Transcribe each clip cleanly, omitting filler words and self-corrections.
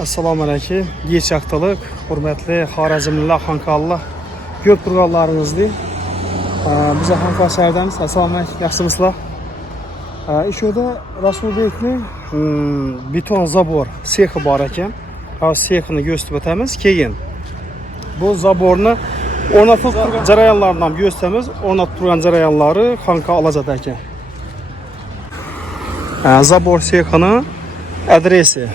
Assalamu alaykum. Geç haftalık hürmetli Xorazmlilar, Xankallar görüp turganlarınızdır. Bize Xankal şəhərdəmiz. Assalamu alaykum. Yaxşımısınızlar? İşoda Rasulbekning beton zabor sexi bor ekan. Sexini gösterib o'tamiz. Keyin bu zaborni o'rnatib turgan jarayonlarni ham gösteramiz. O'rnatib turgan jarayonlari Xankal Alazada ekan. Zabor sexini adresi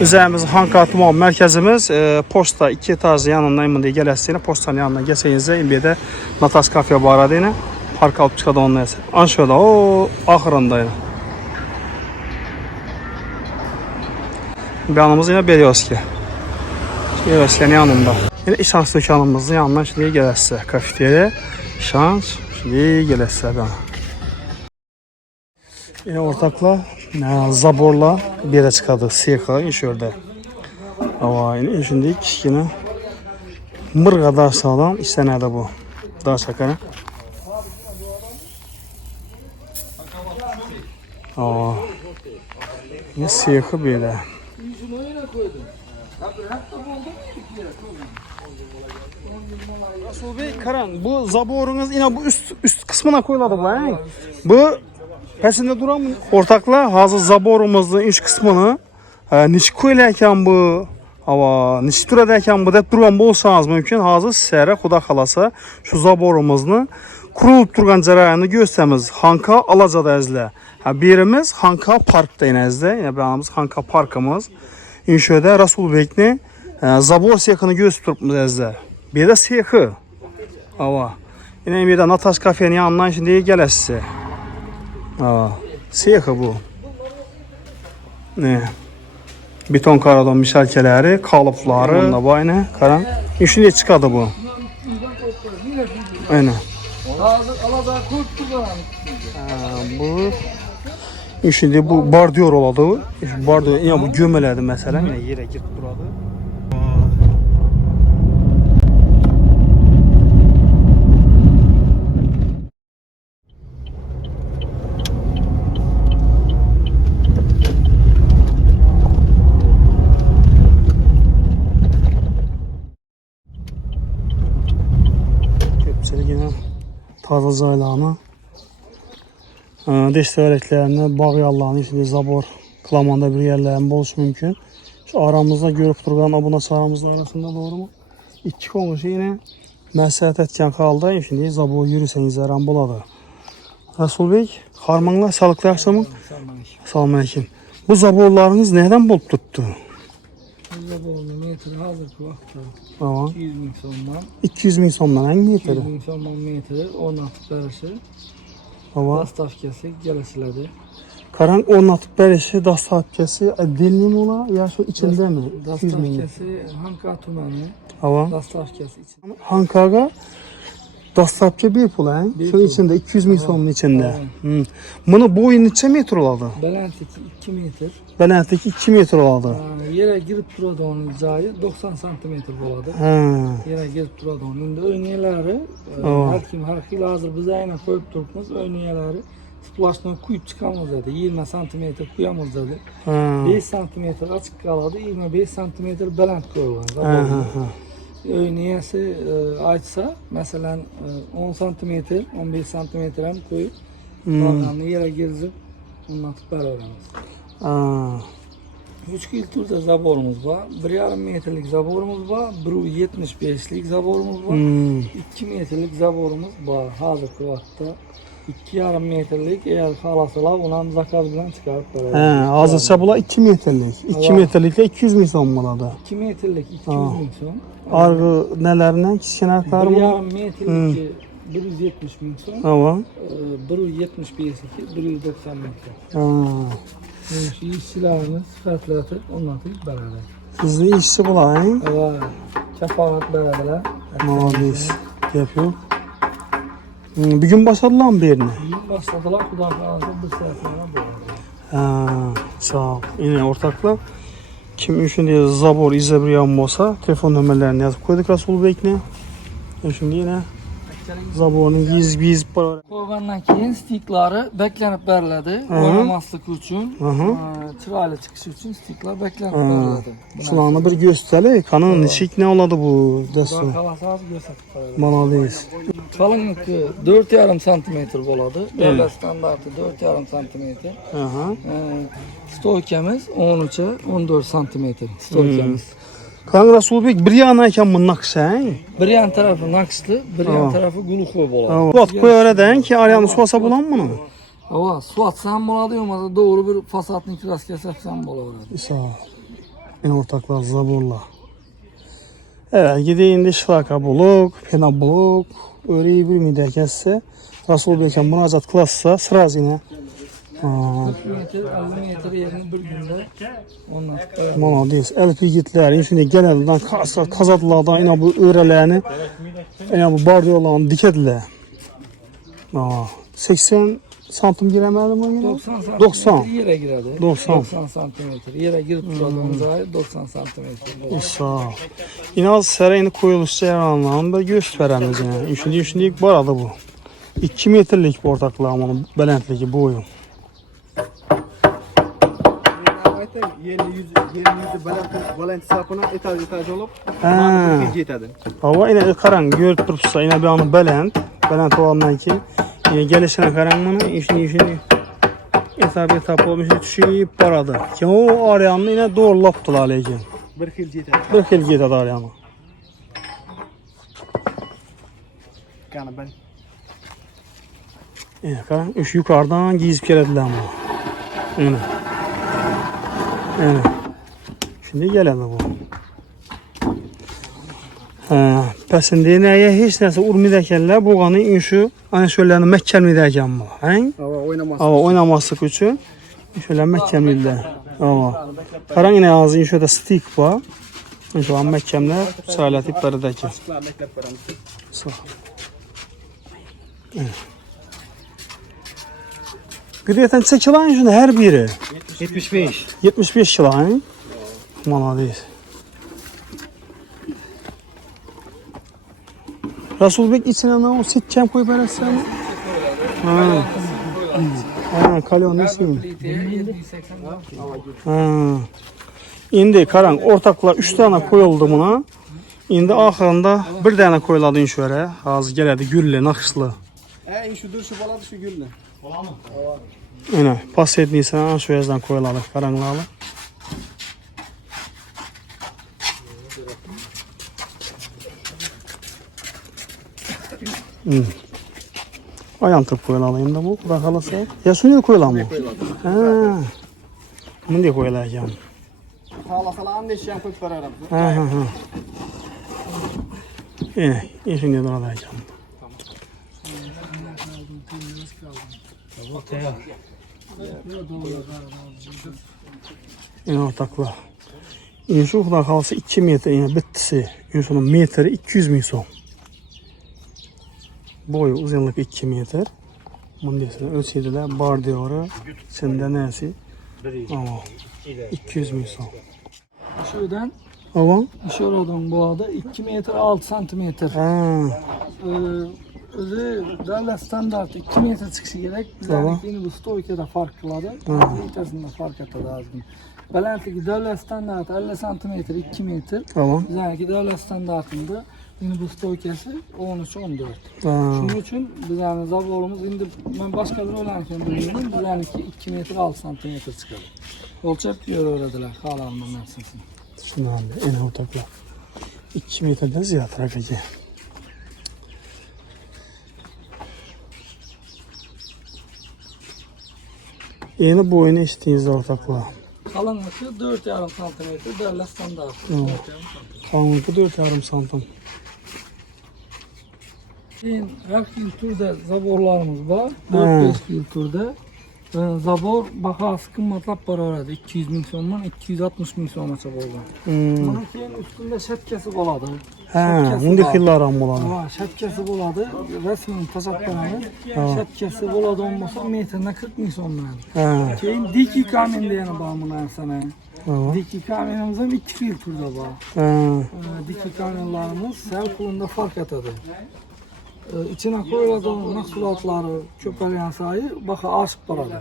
üzerimiz Xankal tuman merkezimiz posta 2 etajlı yanından diye gelesine postanın yanına geçsenize İmbiye'de Natas Kafe barada yine park alıp çıkadı onun neyse. Anşöyle o ahırında yine. Bir anımız yine Belyoski. Belyoski'nin yanında. Yine şans dükkanımızın yanından şimdi gelesize. Kafeterya şans şimdi gelesize bana. Yine ortakla zaborla bir yere çıkardık. Siyaka inşörde. Ama yine şimdi kişine mırga daha sağlam istenedi bu. Daha şakana. Aa, yine siyaka böyle. Rasul Bey Karan, bu zaborunuz yine bu üst kısmına koyuladı bu. He? Bu peşinde duran mı? Ortakla hazır zaborumuzun iç kısmını niş koyulayken bu hava niş duradayken bu da duran bolsanız mümkün hazır sizlere Xuda xalasa şu zaborumuzni kurulup durgan jarayonni gösterimiz. Xankal Alazada izle. Birimiz Xankal Park'ta inezde. Yani birimiz Xankal Parkımız. İnşöde Rasulbekni zabor sexini gösterimiz izle. Bir de sexi. Hava. Yine bir de Natas Kafe'nin yanından şimdi gelesize. Siyahı bu. Ne? Beton karadon müşakeleri, kalıpları, onunla bu aynı karan. İşine çıkadı bu. Aynen. Bu şimdi bu bardiyor oladı. Bardiyor ya bu gömelerdi mesela yine yere girip duradı. Yine taze zaylarını, destereklerini, bağ yallarını, işte zabor klamanda bir yerlerin bolsu mümkün. Şu aramızda görüp durgan abunası aramızda arasında doğru mu? İki konuşu yine məsləhət etken kaldı. Şimdi zabor yürüseniz aram buladı. Rasul Bey, harmanlar, sağlıklı akşamın. Selamun aleyküm. Bu zaborlarınız neden bulup tuttu? Zaborun metri hazır kuvaqtda. Tamam. 200 bin somdan. 200 bin somdan hangi metri? 200 bin somdan metri, 16 bərəşi. Tamam. Dastavkası gələsilədi. Karan ornatıp berişi dastavkası dilli mi ola ya şu içinde mi? Dastavkası Xankal tumanı. Tamam. Dastavkası için. Xankal'a dastavka bir pul he? Şu içinde 200 bin somun içinde. Bunu boyun neçə metr oladı? Beləntiki 2 metr. Beləntiki 2 metr oladı. Yerə girib duradı onun cayı 90 santimetr boladı. Yerə girib duradı onun. İndi öynələri hər kim hər xil hazır biz ayna koyup durubuz öynələri splaşdan kuyup çıkamaz dedi. 20 santimetr kuyamaz dedi. 5 santimetr açık kaladı. 25 santimetr belənt koyulgan. Öynəyəsi açsa mesela 10 santimetr 15 santimetrəni koyup bağlarını yerə girzib anlatıp bərabərimiz. 3 kilturda zaborumuz var. 1,5 metrlik zaborumuz var. 1,75'lik zaborumuz var. 2 metrlik zaborumuz var. Hazır kuvvatta. 2,5 metrlik eğer halasılar ondan zakaz bilen çıkarıp beraber. Hazırsa bula 2 metrlik. 2 metrlikle 200 bin son buladı. 2 metrlik 200 bin son. Argı nelerinden kişiler karı mı? 1,5 metrlik 170 bin son. Tamam. 1,75'lik 190 metre. Şu işçilerimiz fərqlətib onlatıp beraber. Sizde işçi bula he? Evet. Kəfalat beraber. Malis. Yapıyor. Bir gün başladılar mı birini? Bugün başladılar kulaklarınızda bir saat sonra bu. Sağ ol. Yine ortakla kim üçün zabor izlebriyan olsa telefon nömerlerini yazıp koyduk Rasul Bek'ne. Şimdi yine zaborun giz var. Koygandan keyin stiklari beklenip beriladi. Oynamaslik uchun, chiroyli chiqishi uchun stiklar beklenip beriladi. Şularni bir gösteri. Kanın nechik ne oladi bu dastur? Qalasaz ko'rsatib qo'yadi. Manadis. Qalinligi 4,5 sm bo'ladi. Davlat standarti 4,5 sm. Stoykamiz 13-14 sm stoykamiz. Kan Rasulbek bir yana ekan bu naqsha. Bir yan tarafı naqshli, bir yan tarafı guluxoy bo'ladi. Suat qo'yaveradan ki arayani suasa bulan bunu. Ava, suatsam bo'ladi, yo'qmasa doğru bir fasadni kraska sepsam bo'laveradi. İsa. En ortaklar zaborlar. Evet, gideyinde şlaka buluk, pena buluk, öyle bir midekesse Rasulbek'e müracaat klassa sırası yine. 40 metr, 50 metr yerini bir günde ondan sonra. Manadis, elpigitler, şimdi genelden kazatlardan yine bu öğrelerini, yine bu bardiyollarını dikediler. 80 santim giremedi mi yine? 90 santimetre 90. yere giradi. 90. 90 santimetre. Yere girip turadigan joyi 90 santimetre bo'ladi. İsa. Yine az sereyini koyuluşça yaranlarını da gösteremiz yine. Şimdi barada bu. 2 metrelik bu ortaklığımın belentligi boyu. Yeni yüzü balans sapına etaj olup yetadi. Hava yine karan görüp dursa yine bir anı belent olandan ki yine gelişine karan bunu işini etap olmuş düşüp paradı. Ki o arayanı yine doğru laptılar lekin. Bir xil yetadi. Bir kil yetadi arayanı. Qani ben Karan üç yukarıdan giyizip gelediler ama. Yine. Evet. Şimdi gelelim bu. Pesinde neye hiç neyse urmidekenler bu kanı inşu hani şöyle mekkelmideken mi? Ama oynamaslık için şöyle mekkelmide. Ama karan yine ağzı inşuda stick var. Şu an mekkemler sırayla tiplerideki. Sağ. Evet. Gıriyeten çekilen şunu her biri. 75. 75 kilo hani. Manadis. Rasulbek içine ne o sitçem koyup verirsen. Kalyon nesi? İndi karan ortaklar 3 tane koyuldu buna. İndi ahırında bir tane koyuladın şöyle. Ağzı geledi gülle, nakışlı. Şu dur şu baladı şu gülle. Yine pas etdiysen şu yazdan koyuladı karanlığı. Ayantırıp koyulalım da bu. Da kalırsa. Ya suyu koyulalım mı? Bunu da koyulacağım. Sağla anneşen koyup verelim. Şimdi duracağım. Yine ortaklar. Şu kadar kalırsa 2 metre yine bittisi. Şunun metri 200 bin son. Boyu uzunluk 2 metre. Bunun desene ölçüydüler. Bar diyorlar. Sende nesi? Ama 200 bin son. Şuradan Avan? şuradan bu arada 2 metre 6 santimetre. Özü devlet standartı 2 metre çıkışı gerek. Bizlerlikini bu stoykada fark kıladı. Litrasında fark etadı azgın. Belentligi devlet standartı 50 santimetre 2 metre. Tamam. Bizlerki devlet standartında yine bu stoykası 13-14. Tamam. Şunun için bizlerki zaborumuz indi ben başka bir oynarken bilmiyorum. Bizlerki 2 metre 6 santimetre çıkardı. Ölçep diyor öğrediler. Kalanından mersinsin. Şunu aldı en ortaklar. 2 metreden ziyade rakacı. Yeni boyunu içtiğinizde ortaklar. Kalınlığı 4,5 santimetre devlet standartı. 4,5 Kalınlığı 4,5 santim. Her yıl türde zaborlarımız var. 4-5 yıl türde. Zabor bahası kımmatlap var orada. 200 bin sondan 260 bin sona çok oldu. Bunun keyin üstünde şetkesi boladı. Bunun da kıllarım boladı. Şetkesi boladı. Resmen tasarlandı. Şetkesi boladı olmasa metrine 40 bin sondan. Keyin dik yıkamen diyene bağımlar sana. Dik yıkamenimizden 2 yıl türde var. Dik yıkamenlarımız her kulunda fark etadı. içine koyuladigan mahsulotlari ko'paygan sayi baho oshib boradi.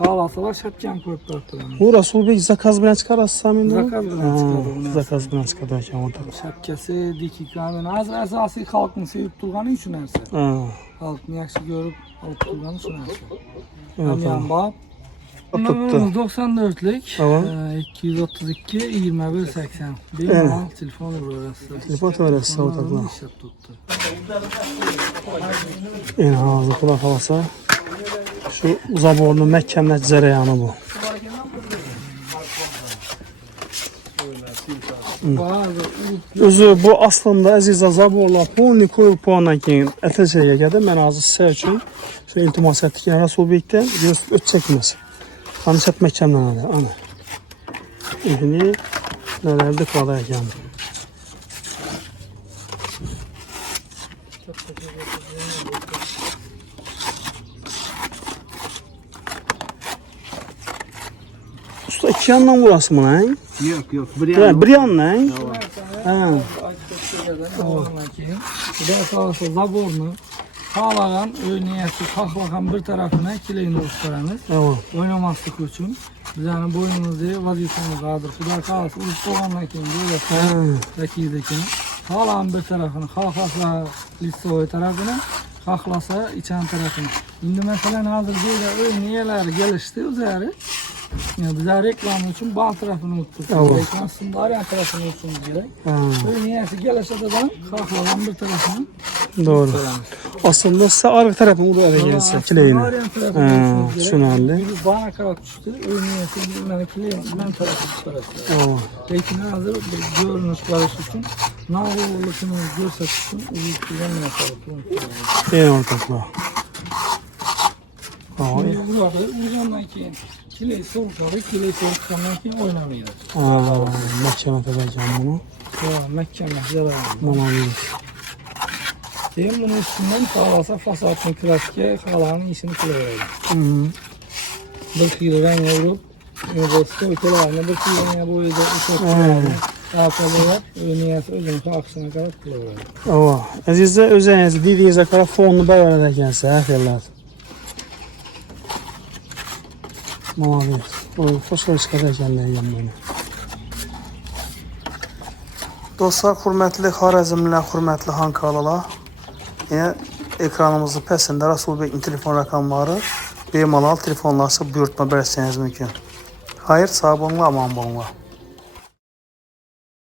Xohlasalar shapkan qo'yib bertiramiz. Bu Rasulbek zakaz bilan chiqarasiz endi? Zakaz bilan chiqadi uni. Zakaz bilan chiqadi ekan o'rtoqlar. Shapkasi, dekikani, asosiy xalqning sevib turgani shu narsa. Ha. Xalqni yaxshi ko'rib olib turgani shu narsa. Evet, Hamyonbop. Tuttu. 94'lik, Tamam. 232 21 80. Bemalol telefon uraverasiz. Telefon uraverasiz, o'rtoqlar. Ishlab turibdi. Endi hozir xudo xolasa shu zaborni mahkamlash jarayoni bu. O'zi bu aslında aziz zaborlar polni ko'yib bo'lgandan keyin atashaga keldi. Men hozir siz uchun shu iltimos etdik Rasulbekdan o'tchakmiz. Qancha mahkamlanadi ana. Endi nelerdi qoldi ekan. Usta iki yandan vurasın bunu he? Yok. Bir yandan he? Ha. Xudo xohlasa zaborni xohlagan o'ynayapti, xohlagan bir tarafini kelayni urib beramiz. Tamam. O'ynamaslik uchun bizani bo'ynimizda vazifamiz hozir. Xudo xohlasa urib bo'lgandan keyin Ha. rakibdekini xohlagan bir tarafini, xohlasa listovoy tarafini, xohlasa ichan tarafini. Endi masalan hozir böyle o'ynayalar gelişti o'zlari. Yani bize reklam için bağ tarafını unuttuk. Tamam. Reklam sındaryan tarafını unutmamız gerek. Ha. Öyleyse gelişeden kalkalan bir tarafını Doğru. Aslında size arka tarafın vuru eve gelirse kileyini. Ha, şunu halde. Bir bana karat düştü. Öyleyse ben kileyin ben tarafını çıkarasın. Tamam. Peki hazır bir görünüş barış için nağırlıkını görsek için uzun kullanma yapalım. İyi ortaklar. Şimdi burada uzandan keyin kileyi soğukarı, kileyi soğuklardan keyin oynamayız. Mahkeme edeceğim bunu. Məhkəmə zərarlı. Bana bir. Deyim bunun üstündən sağlasa fasadını kraske, xalanın işini kılavurayım. Bir xeyli rəng vurub, üniversite ülkelerine bir xeyli boyada uşaqlarını qapalayıb, niyəsi özünün xalqısına qarab kılavurayım. Ava. Azizdə özünüzü dediyinizə qədər fonunu bəyan edəcəksə, xeyirlər. Bana bir. O xoşlar çıxacaq deyəm beni. Dostlar, hürmetli Xarəzmlilər, hürmetli Hankalalar. Yine ekranımızın pəsində Rasulbek'in telefon rəqamları bemalol telefonlarsa buyurtma bərsəniz mümkün. Hayır, sağ olun, aman olun.